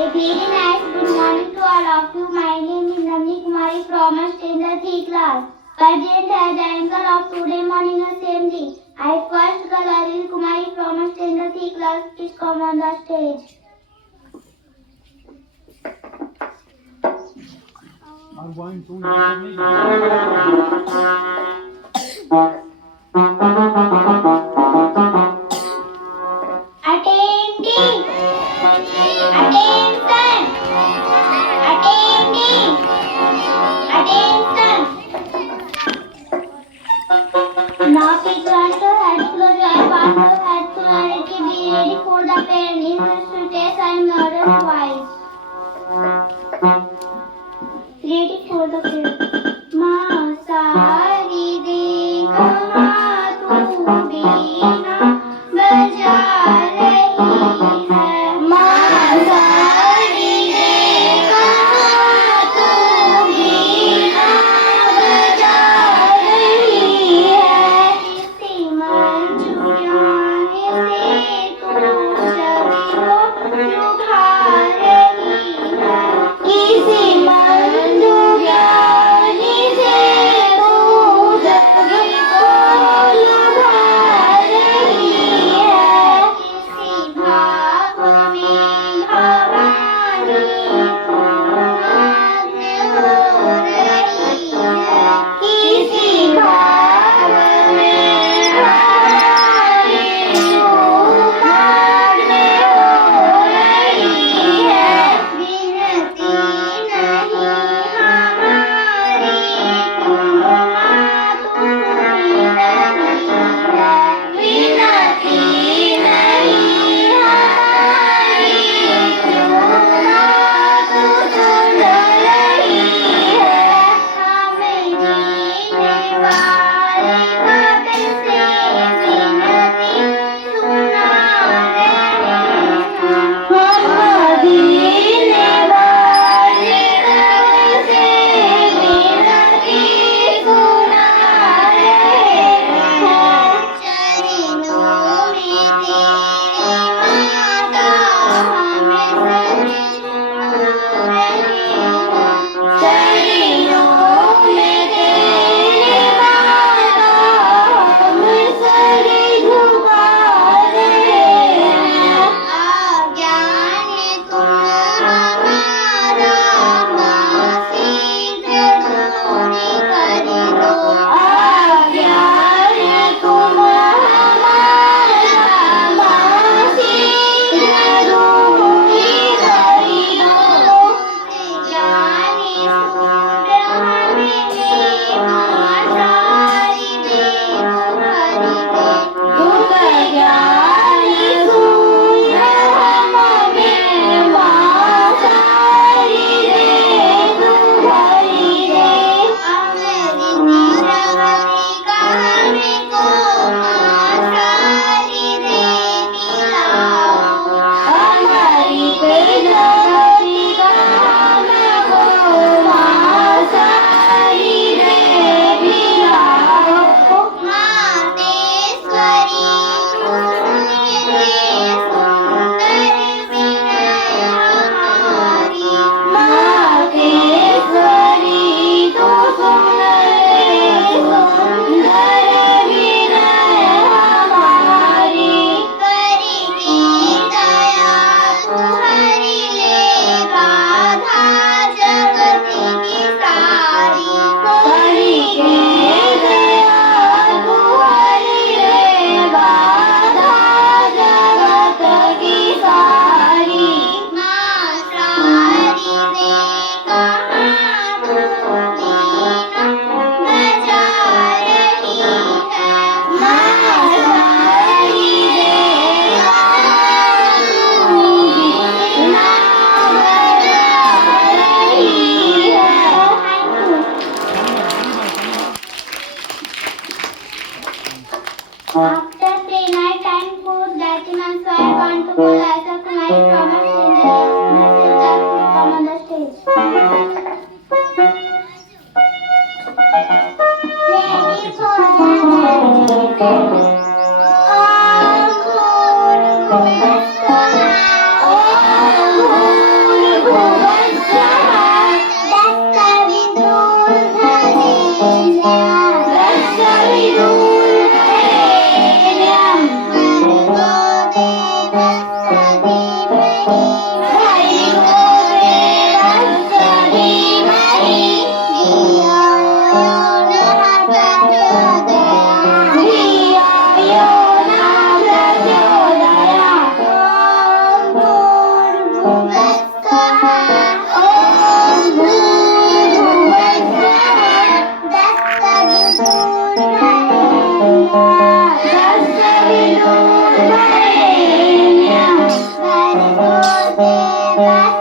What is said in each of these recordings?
A very nice good morning to all of you. My name is Nandini Kumari from standard 3 class. Present as the anchor of today morning assembly. I first girl Aril Kumari from standard 3 class is come on the stage. I'm going to Attending. Attention. Attending. Attention. Now people are so had close your part had to already be ready for the parent in the test and order twice. Ready for the parent. माँ सारी दे कहाँ तू बीना बजा रही है माँ सारी दे कहाँ तू बीना बजा रही है किसी मंजू जाने से तू छवि को लुभा रही है किसी मंजू ज्ञानी से तू छवि को लुभा रही है किसी भाव में भवानी मग्न हो रही है किसी भाव में भवानी मग्न हो रही है विनती नहीं हमारी तुम मातु सुन रही है विनती नहीं हमारी तुम मातु सुन रही है हमें जीने वाले कब्र से विनती सुना रहे हैं हम जीने वाले कब्र से विनती सुना रहे हैं चरणों में तेरी माता हमें सर झुका रहे हैं चरणों में तेरी माता हमें सर झुका रहे हैं आज्ञान तुम हमारा माँ शीघ्र दूरी कर दो आज्ञान तुम हमारा माँ शीघ्र दूरी कर दो ज्ञानी सूर्य हमें माँ सारी देव भरी दे दुख ज्ञानी सूर्य हमें माँ सारी देव भरी दे अमृत जगति का हमको माँ सारी दे पिलाओ अमृत जगति का हमको माँ सारी दे पिलाओ मातेश्वरी सुनिए सुंदर विनय हमारी मातेश्वरी तो सुन ले सुंदर विनय हमारी करी की दया तू हरि ले बाधा जगति की सारी करी के दया तू हरि ले बाधा जगत की सारी माँ सारी दे कहाँ तू बीना बजा रही है माँ सारी दे कहाँ तू बीना बजा रही है After the night time food that in so I want to call Aisa Kumari from a stage come on the stage. Ready for the आँखों में सोना Very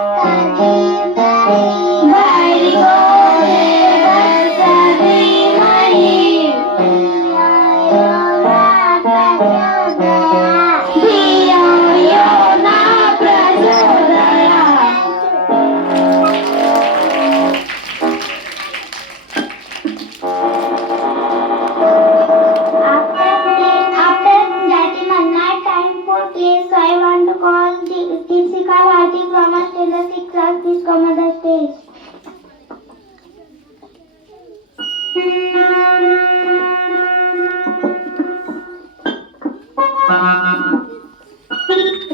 After that in my night time for play, so I want to call Deepsika Bharti from a standard 6 class. Please come on the stage.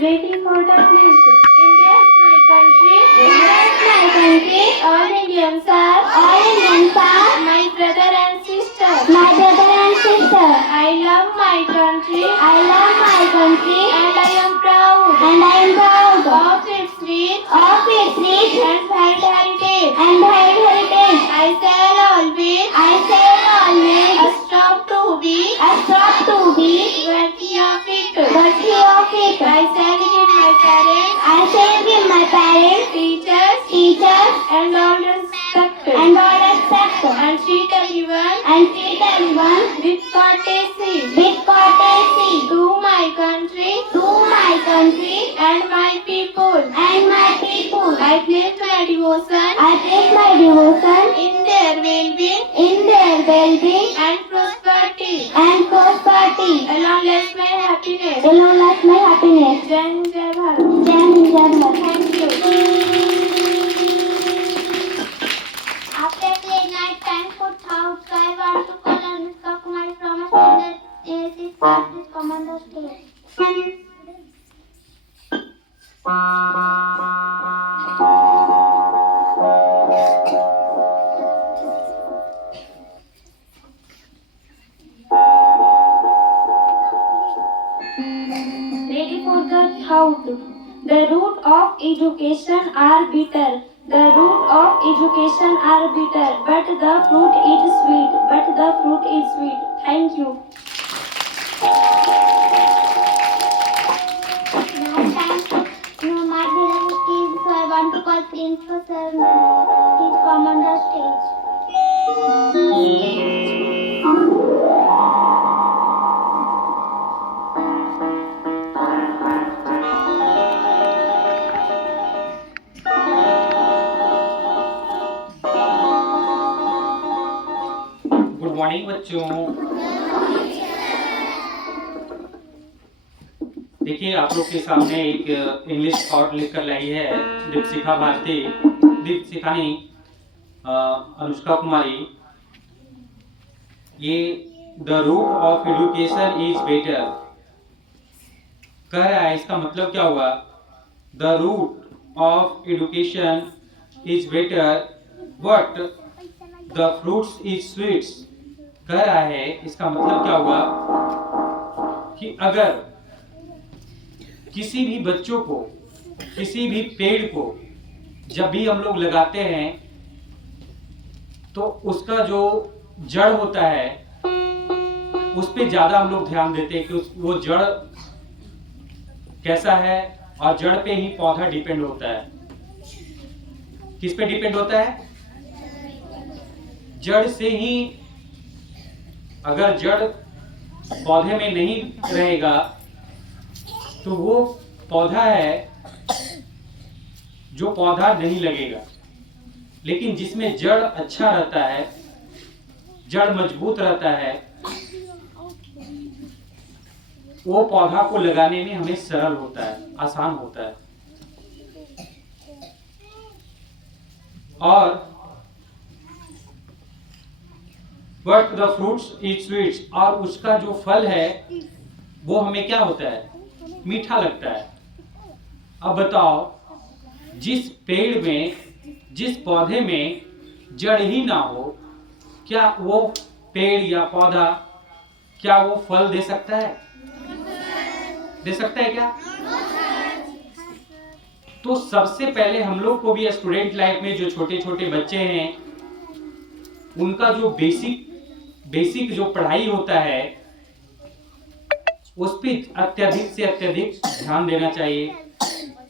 Ready for the quiz. India's my country. India's my country. All Indians are. All Indians are. My brother and sister. My brother and sister. I love my country. I love my country. And I am proud. And I am proud. Of its rich. Of its rich. And bright heritage. And bright heritage. I shall always. I shall always. Strive to be. Strive to be. Worthy of it. Worthy of it. I shall give my parents. I shall give my parents. Teachers. Teachers. And all respect. And all respect. And treat everyone. And treat everyone. With courtesy. With courtesy. To my country. To my country. And my people. And my people. I place my devotion. I place my devotion. In their well-being. In their well-being. And prosperity. And prosperity. Along with my happiness. Along with my happiness. Jai Hind, Jai Bharat. Jai Hind, Jai Bharat. Thank you. After play night time for thought, so I want to call Anushka Kumari from a standard 6 class. Please come on the stage. Ready for the thought. The root of education are bitter. The root of education are bitter, but the fruit is sweet. But the fruit is sweet. Thank you. Now time to my beloved kids. So I want to call Principal Sir. Please come on the stage. Good morning बच्चों। देखिए आप लोग के सामने एक English thought लिख कर लाई है दीपशिखा भारती, दीपशिखा नहीं अनुष्का कुमारी। ये the root of education is better कह रहा है। इसका मतलब क्या हुआ? The root of education is better but the fruits is sweets कह रहा है। इसका मतलब क्या हुआ कि अगर किसी भी बच्चों को, किसी भी पेड़ को जब भी हम लोग लगाते हैं तो उसका जो जड़ होता है उस पे ज्यादा हम लोग ध्यान देते हैं कि वो जड़ कैसा है, और जड़ पे ही पौधा डिपेंड होता है। किस पे डिपेंड होता है? जड़ से ही। अगर जड़ पौधे में नहीं रहेगा तो वो पौधा है जो पौधा नहीं लगेगा। लेकिन जिसमें जड़ अच्छा रहता है, जड़ मजबूत रहता है, वो पौधा को लगाने में हमें सरल होता है, आसान होता है। और but the fruits is sweets, और उसका जो फल है वो हमें क्या होता है? मीठा लगता है। अब बताओ, जिस पेड़ में, जिस पौधे में जड़ ही ना हो, क्या वो पेड़ या पौधा, क्या वो फल दे सकता है? दे सकता है क्या? तो सबसे पहले हम लोग को भी स्टूडेंट लाइफ में जो छोटे छोटे बच्चे हैं उनका जो बेसिक जो पढ़ाई होता है उस पर अत्यधिक से अत्यधिक ध्यान देना चाहिए।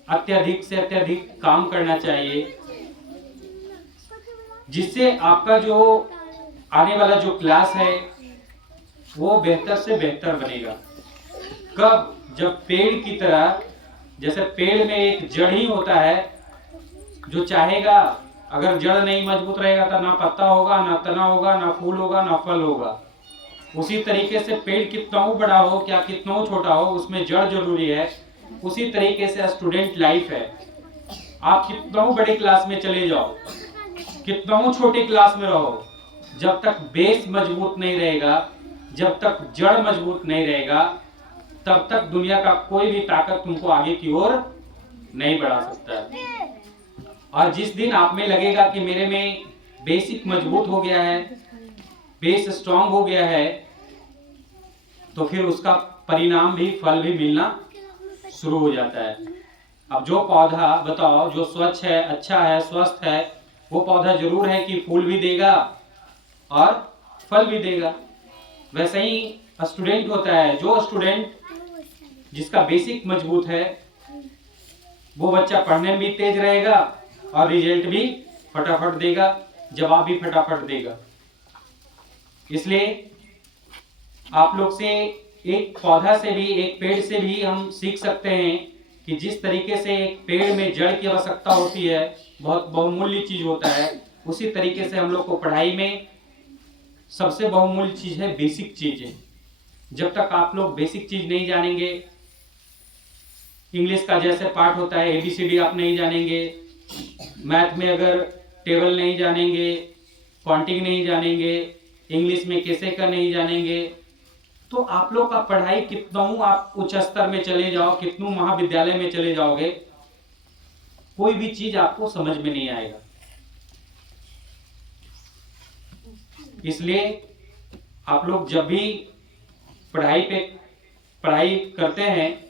अत्यधिक से अत्यधिक काम करना चाहिए, जिससे आपका जो आने वाला जो क्लास है वो बेहतर से बेहतर बनेगा। कब? जब पेड़ की तरह, जैसे पेड़ में एक जड़ ही होता है जो चाहेगा, अगर जड़ नहीं मजबूत रहेगा तो ना पत्ता होगा, ना तना होगा, ना फूल होगा, ना फल होगा। उसी तरीके से पेड़ कितना बड़ा हो, क्या कितना छोटा हो, उसमें जड़ जरूरी है। उसी तरीके से स्टूडेंट लाइफ है। आप कितना बड़े क्लास में चले जाओ, कितना छोटे क्लास में रहो, जब तक बेस मजबूत नहीं रहेगा, जब तक जड़ मजबूत नहीं रहेगा, तब तक दुनिया का कोई भी ताकत तुमको आगे की ओर नहीं बढ़ा सकता है। और जिस दिन आप में लगेगा कि मेरे में बेसिक मजबूत हो गया है, बेस स्ट्रांग हो गया है, तो फिर उसका परिणाम भी, फल भी मिलना शुरू हो जाता है। अब जो पौधा बताओ जो स्वच्छ है, अच्छा है, स्वस्थ है, वो पौधा जरूर है कि फूल भी देगा और फल भी देगा। वैसे ही स्टूडेंट होता है, जो स्टूडेंट जिसका बेसिक मजबूत है, वो बच्चा पढ़ने में भी तेज रहेगा और रिजल्ट भी फटाफट देगा, जवाब भी फटाफट देगा। इसलिए आप लोग से, एक पौधा से भी, एक पेड़ से भी हम सीख सकते हैं कि जिस तरीके से एक पेड़ में जड़ की आवश्यकता होती है, बहुत बहुमूल्य चीज होता है, उसी तरीके से हम लोग को पढ़ाई में सबसे बहुमूल्य चीज है बेसिक चीजें। जब तक आप लोग बेसिक चीज नहीं जानेंगे, इंग्लिश का जैसे पार्ट होता है ABCD आप नहीं जानेंगे, मैथ में अगर टेबल नहीं जानेंगे, क्वांटिटी नहीं जानेंगे, इंग्लिश में कैसे का नहीं जानेंगे, तो आप लोग का पढ़ाई कितना आप उच्च स्तर में चले जाओ, कितना महाविद्यालय में चले जाओगे, कोई भी चीज आपको समझ में नहीं आएगा। इसलिए आप लोग जब भी पढ़ाई करते हैं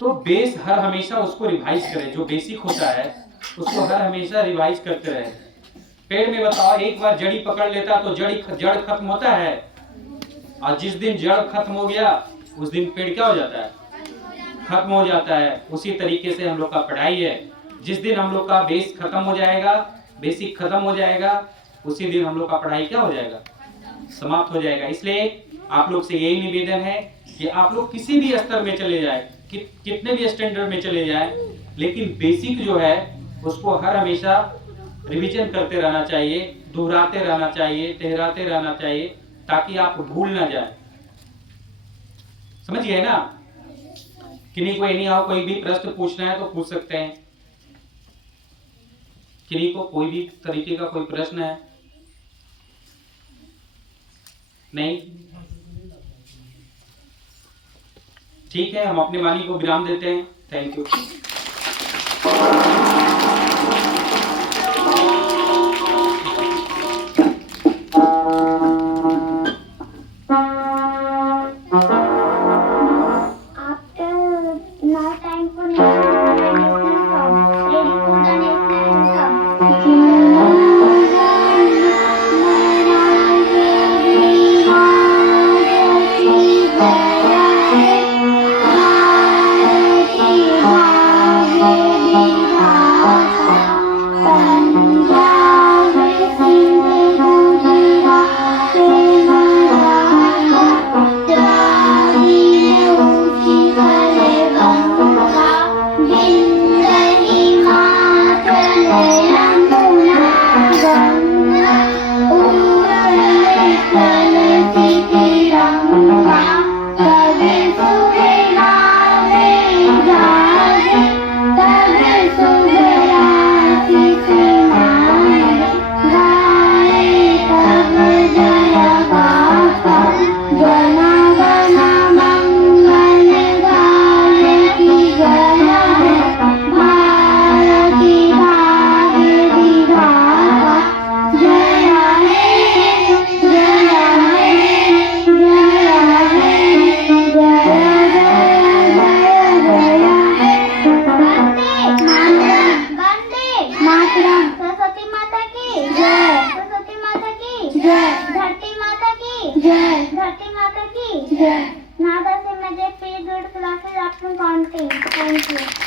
तो बेस हर हमेशा उसको रिवाइज करें। जो बेसिक होता है उसको हर हमेशा रिवाइज करते रहे। पेड़ में बताओ, एक बार जड़ी पकड़ लेता तो जड़ खत्म होता है, और जिस दिन जड़ खत्म हो गया उस दिन पेड़ क्या हो जाता है? खत्म हो जाता है। उसी तरीके से हम लोग का पढ़ाई है, जिस दिन हम लोग का बेस खत्म हो जाएगा, बेसिक खत्म हो जाएगा, उसी दिन हम लोग का पढ़ाई क्या हो जाएगा? समाप्त हो जाएगा। इसलिए आप लोग से यही निवेदन है कि आप लोग किसी भी स्तर में चले जाए, कितने भी स्टैंडर्ड में चले जाए, लेकिन बेसिक जो है उसको हर हमेशा रिवीजन करते रहना चाहिए, दोहराते रहना चाहिए, ठहराते रहना चाहिए, ताकि आप भूल ना जाए। समझ गए ना? किन्हीं को एनी हाउ कोई भी प्रश्न पूछना है तो पूछ सकते हैं। किन्हीं को कोई भी तरीके का कोई प्रश्न है? नहीं? ठीक है, हम अपने वाणी को विराम देते हैं। Thank you. Now the same as a pre-good classes up to counting. Thank you.